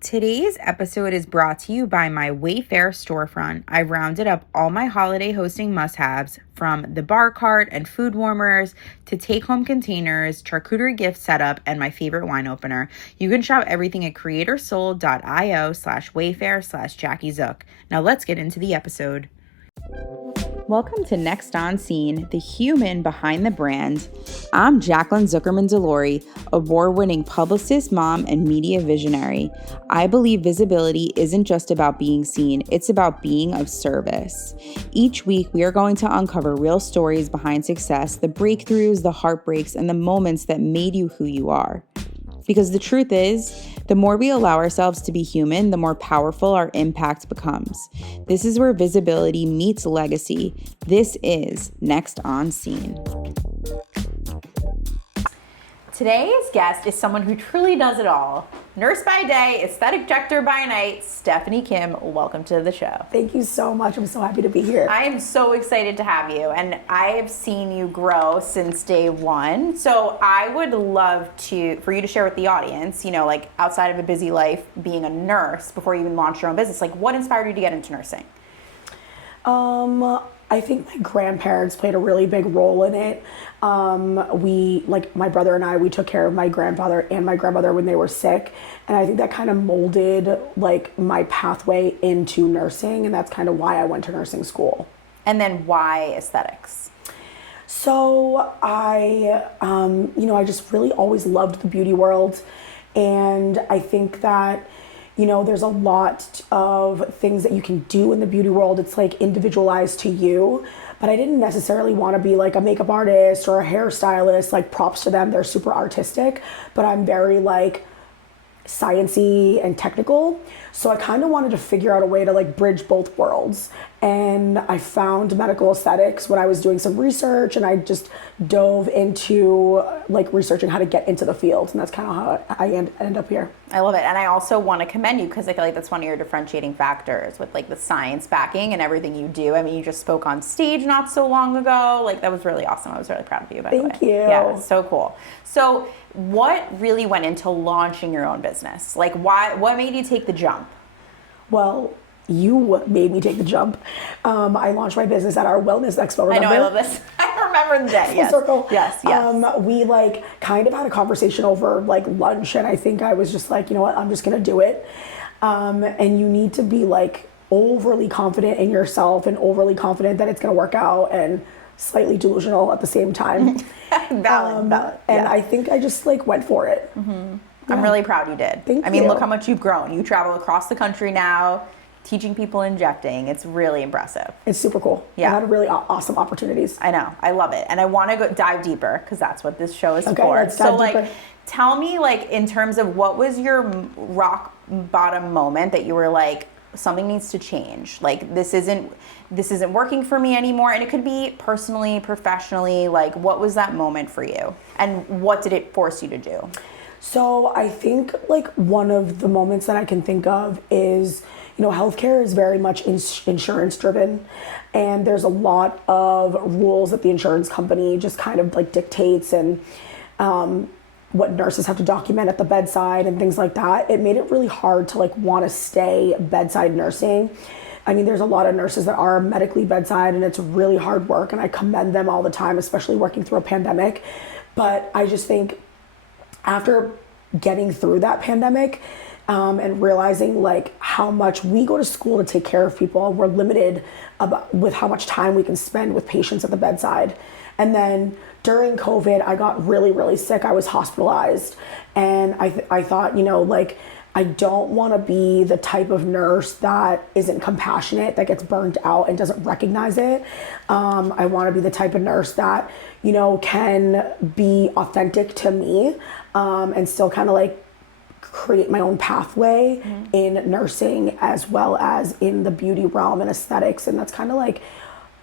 Today's episode is brought to you by my Wayfair storefront. I've rounded up all my holiday hosting must-haves, from the bar cart and food warmers to take-home containers, charcuterie gift setup, and my favorite wine opener. You can shop everything at creatorsold.io/Wayfair/JackieZook. Now let's get into the episode. Welcome to Next On Scene, the human behind the brand. I'm Jaclyn Zukerman Delory, award-winning publicist, mom, and media visionary. I believe visibility isn't just about being seen, it's about being of service. Each week, we are going to uncover real stories behind success, the breakthroughs, the heartbreaks, and the moments that made you who you are. Because the truth is, the more we allow ourselves to be human, the more powerful our impact becomes. This is where visibility meets legacy. This is Next On Scene. Today's guest is someone who truly does it all. Nurse by day, aesthetic injector by night, Stephanie Kim, welcome to the show. Thank you so much. I'm so happy to be here. I am so excited to have you, and I have seen you grow since day one. So I would love for you to share with the audience, like outside of a busy life, being a nurse before you even launched your own business, like what inspired you to get into nursing? I think my grandparents played a really big role in it. My brother and I, we took care of my grandfather and my grandmother when they were sick. And I think that kind of molded my pathway into nursing. And that's kind of why I went to nursing school. And then why aesthetics? So I just really always loved the beauty world. And I think that there's a lot of things that you can do in the beauty world. It's individualized to you, but I didn't necessarily want to be a makeup artist or a hairstylist. Props to them, they're super artistic, but I'm very sciencey and technical. So I kind of wanted to figure out a way to bridge both worlds. And I found medical aesthetics when I was doing some research, and I just dove into researching how to get into the field. And that's kind of how I end up here. I love it. And I also want to commend you because I feel like that's one of your differentiating factors with the science backing and everything you do. I mean, you just spoke on stage not so long ago. That was really awesome. I was really proud of you, by the way. Thank you. Yeah, it's so cool. So what really went into launching your own business? What made you take the jump? Well, you made me take the jump. I launched my business at our wellness expo. Remember? I know, I love this. I remember the day. Yes. Full circle. Yes. We kind of had a conversation over lunch, and I think I was just you know what, I'm just gonna do it. And you need to be overly confident in yourself and overly confident that it's gonna work out, and slightly delusional at the same time. Valid. And I think I just went for it. Mm-hmm. Yeah. I'm really proud you did. Thank you. Look how much you've grown. You travel across the country now, teaching people injecting. It's really impressive. It's super cool. Yeah. I had really awesome opportunities. I know. I love it. And I want to dive deeper because that's what this show is okay, for. Let's dive deeper. Tell me in terms of what was your rock bottom moment that you were something needs to change. This isn't working for me anymore. And it could be personally, professionally, what was that moment for you? And what did it force you to do? So I think one of the moments that I can think of is, healthcare is very much insurance driven, and there's a lot of rules that the insurance company just kind of dictates, and what nurses have to document at the bedside and things like that. It made it really hard to want to stay bedside nursing. I mean, there's a lot of nurses that are medically bedside, and it's really hard work, and I commend them all the time, especially working through a pandemic. But I just think after getting through that pandemic and realizing how much we go to school to take care of people, we're limited with how much time we can spend with patients at the bedside. And then during COVID, I got really, really sick. I was hospitalized, and I thought, I don't want to be the type of nurse that isn't compassionate, that gets burned out and doesn't recognize it. I want to be the type of nurse that, can be authentic to me, and still kind of create my own pathway in nursing as well as in the beauty realm and aesthetics. And that's kind of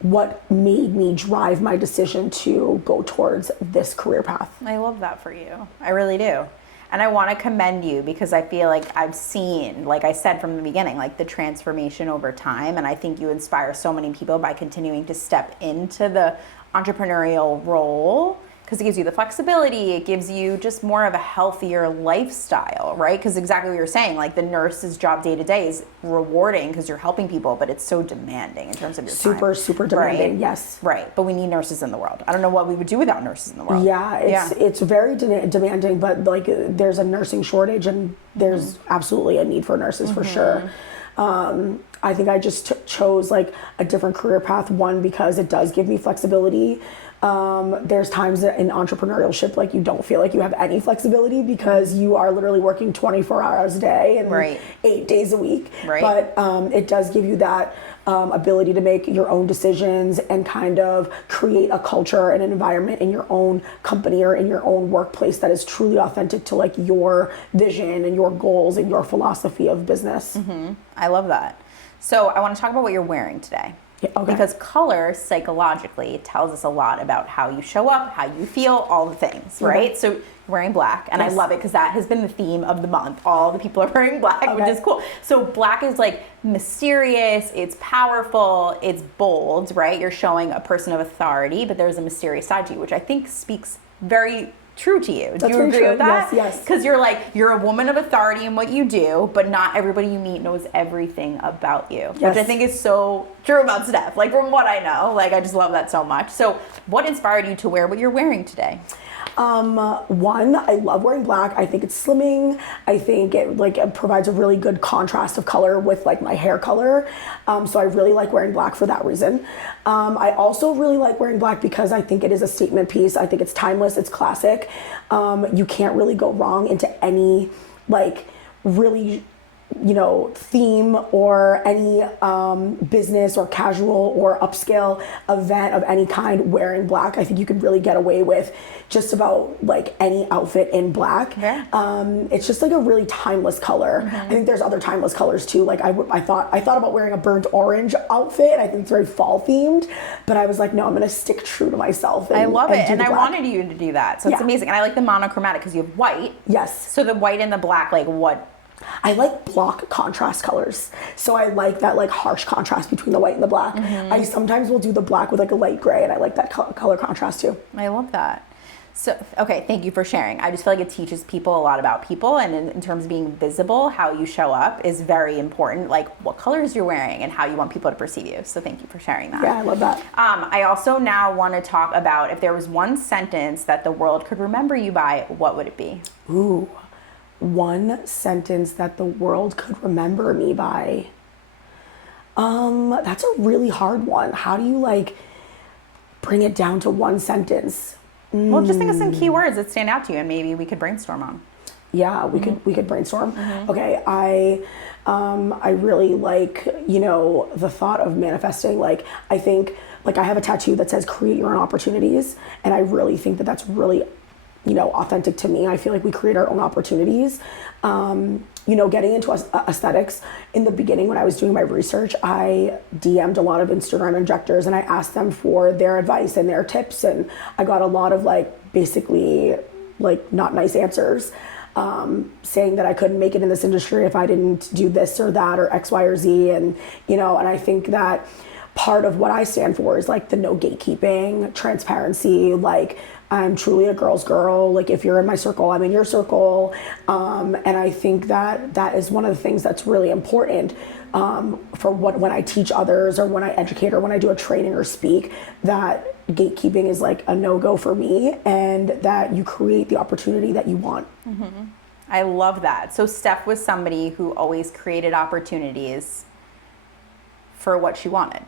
what made me drive my decision to go towards this career path. I love that for you. I really do. And I want to commend you because I feel like I've seen, like I said from the beginning, the transformation over time. And I think you inspire so many people by continuing to step into the entrepreneurial role because it gives you the flexibility, it gives you just more of a healthier lifestyle, right? Because exactly what you're saying, like the nurse's job day to day is rewarding because you're helping people, but it's so demanding in terms of your time. Super demanding, right? yes. Right, but we need nurses in the world. I don't know what we would do without nurses in the world. Yeah, it's very demanding, but like there's a nursing shortage and there's absolutely a need for nurses for sure. I think I just chose like a different career path, one, because it does give me flexibility. There's times that in entrepreneurship, like you don't feel like you have any flexibility because you are literally working 24 hours a day and 8 days a week. Right. But it does give you that ability to make your own decisions and kind of create a culture and an environment in your own company or in your own workplace that is truly authentic to like your vision and your goals and your philosophy of business. I love that. So I want to talk about what you're wearing today. Yeah, okay. Because color psychologically tells us a lot about how you show up, how you feel, all the things, right? So you're wearing black, and I love it because that has been the theme of the month. All the people are wearing black, which is cool. So black is like mysterious, it's powerful, it's bold, right? You're showing a person of authority, but there's a mysterious side to you, which I think speaks very true to you. Do you agree with that? Yes. Because you're a woman of authority in what you do, but not everybody you meet knows everything about you. Which I think is so true about Steph. Like from what I know, like I just love that so much. So what inspired you to wear what you're wearing today? One, I love wearing black. I think it's slimming. I think it provides a really good contrast of color with like my hair color. So I really like wearing black for that reason. I also really like wearing black because I think it is a statement piece. I think it's timeless, it's classic. You can't really go wrong into any like really theme or any business or casual or upscale event of any kind wearing black. I think you could really get away with just about like any outfit in black. It's just like a really timeless color. I think there's other timeless colors too. Like I thought about wearing a burnt orange outfit. I think it's very fall themed, but I was like, no, I'm gonna stick true to myself. I love it, and I wanted you to do that. So it's amazing, and I like the monochromatic because you have white. Yes. So the white and the black, like what? I like block contrast colors. So I like that like harsh contrast between the white and the black. I sometimes will do the black with like a light gray, and I like that color contrast too. I love that. So, okay, thank you for sharing. I just feel like it teaches people a lot about people, and in terms of being visible, how you show up is very important, like what colors you're wearing and how you want people to perceive you. So thank you for sharing that. Yeah, I love that. I also now want to talk about if there was one sentence that the world could remember you by, what would it be? Ooh. One sentence that the world could remember me by. That's a really hard one. How do you like bring it down to one sentence? Well, just think of some key words that stand out to you, and maybe we could brainstorm on. Yeah, we could brainstorm. Okay, I really like the thought of manifesting. Like I think like I have a tattoo that says create your own opportunities, and I really think that that's really authentic to me. I feel like we create our own opportunities. Getting into aesthetics, in the beginning when I was doing my research, I DM'd a lot of Instagram injectors and I asked them for their advice and their tips, and I got a lot of basically not nice answers, saying that I couldn't make it in this industry if I didn't do this or that or X, Y, or Z. And I think that part of what I stand for is like the no gatekeeping, transparency, like I'm truly a girl's girl. Like if you're in my circle, I'm in your circle. And I think that is one of the things that's really important for when I teach others or when I educate or when I do a training or speak, that gatekeeping is like a no-go for me, and that you create the opportunity that you want. I love that. So Steph was somebody who always created opportunities for what she wanted.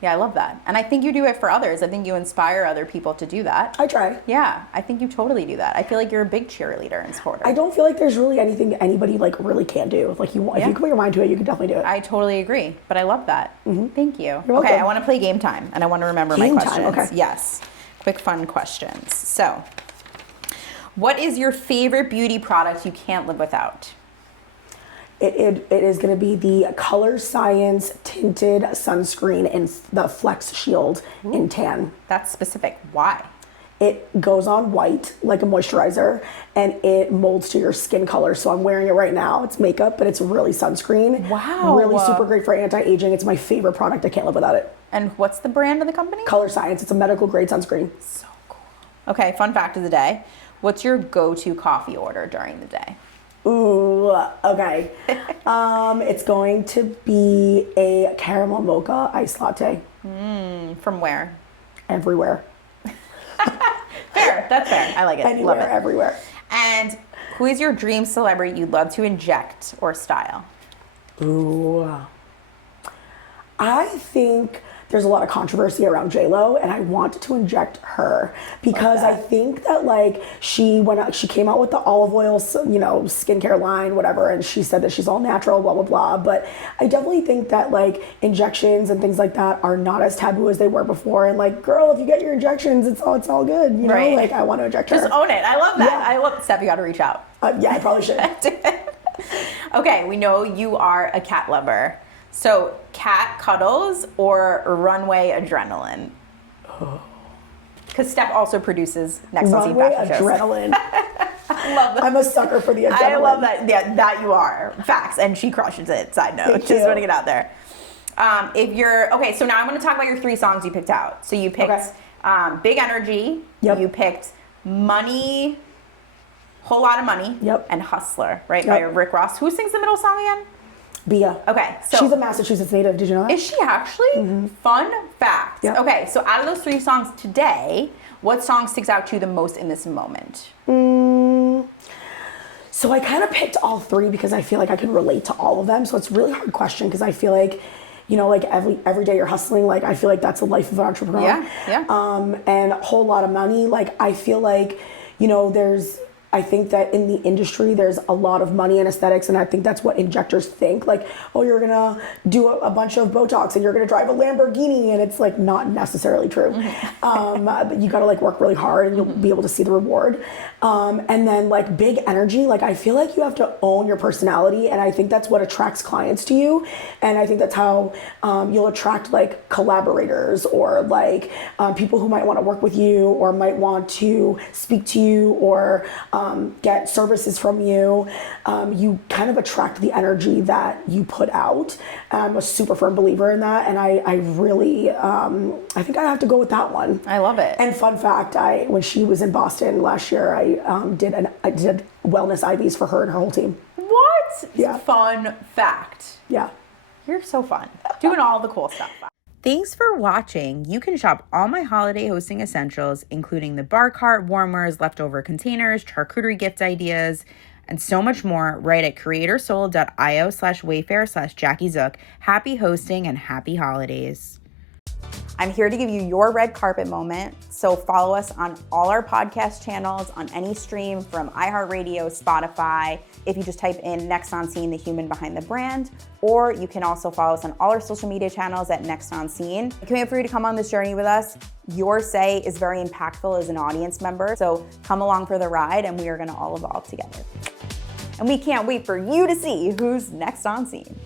Yeah, I love that. And I think you do it for others. I think you inspire other people to do that. I try. Yeah, I think you totally do that. I feel like you're a big cheerleader and supporter. I don't feel like there's really anything anybody really can do. Like if you put your mind to it, you can definitely do it. I totally agree, but I love that. Thank you. You're welcome. Okay, I want to play game time, and I want to remember my questions. Game time, okay. Yes, quick fun questions. So, what is your favorite beauty product you can't live without? It is going to be the Color Science tinted sunscreen in the Flex Shield in tan. That's specific. Why? It goes on white like a moisturizer, and it molds to your skin color. So I'm wearing it right now. It's makeup, but it's really sunscreen. Wow. Really super great for anti-aging. It's my favorite product. I can't live without it. And what's the brand of the company? Color Science. It's a medical grade sunscreen. So cool. Okay, fun fact of the day. What's your go-to coffee order during the day? Ooh, okay. It's going to be a caramel mocha iced latte. From where? Everywhere. Fair, that's fair. I like it. Anywhere, Love it. everywhere. And who is your dream celebrity you'd love to inject or style? Ooh. I think there's a lot of controversy around J-Lo, and I want to inject her because I think that like she came out with the olive oil, skincare line, whatever, and she said that she's all natural, blah, blah, blah. But I definitely think that like injections and things like that are not as taboo as they were before. And like, girl, if you get your injections, it's all good. You know, Right. like I want to inject her. Just own it. I love that. Yeah. I love Steph, you got to reach out. Yeah, I probably should. Okay, we know you are a cat lover. So, cat cuddles or runway adrenaline? Because Steph also produces Next on Scene Runway fashion shows. Adrenaline. I love that. I'm a sucker for the adrenaline. I love that. Yeah, that you are. Facts. And she crushes it. Side note. Thank Just you. putting it out there. Okay, so now I'm going to talk about your 3 songs you picked out. So you picked Big Energy. Yep. You picked Money, Whole Lot of Money. Yep. And Hustler, right? By Rick Ross. Who sings the middle song again? Bia. Okay, so she's a Massachusetts native. Did you know that? is she actually? Fun fact. Yep. Okay, so out of those 3 songs today, what song sticks out to you the most in this moment? So I kind of picked all 3 because I feel like I can relate to all of them. So it's a really hard question because I feel like, like every day you're hustling. Like I feel like that's the life of an entrepreneur. Yeah. And a whole lot of money. Like I feel like, I think that in the industry, there's a lot of money in aesthetics, and I think that's what injectors think. Like, oh, you're gonna do a bunch of Botox, and you're gonna drive a Lamborghini, and it's like not necessarily true. But you gotta like work really hard, and you'll be able to see the reward. And then like Big Energy, like I feel like you have to own your personality, and I think that's what attracts clients to you, and I think that's how you'll attract like collaborators or like people who might want to work with you or might want to speak to you or get services from you. You kind of attract the energy that you put out. I'm a super firm believer in that, and I really, I think I have to go with that one. I love it. And fun fact, when she was in Boston last year, I did wellness IVs for her and her whole team. What? Yeah. Fun fact. Yeah. You're so fun. Doing all the cool stuff. Thanks for watching. You can shop all my holiday hosting essentials, including the bar cart, warmers, leftover containers, charcuterie gift ideas, and so much more right at creatorsoul.io/wayfair/JackieZook. Happy hosting and happy holidays. I'm here to give you your red carpet moment. So follow us on all our podcast channels, on any stream from iHeartRadio, Spotify. If you just type in Next on Scene, the human behind the brand, or you can also follow us on all our social media channels at Next on Scene. I can't wait for you to come on this journey with us. Your say is very impactful as an audience member. So come along for the ride and we are gonna all evolve together. And we can't wait for you to see who's next on scene.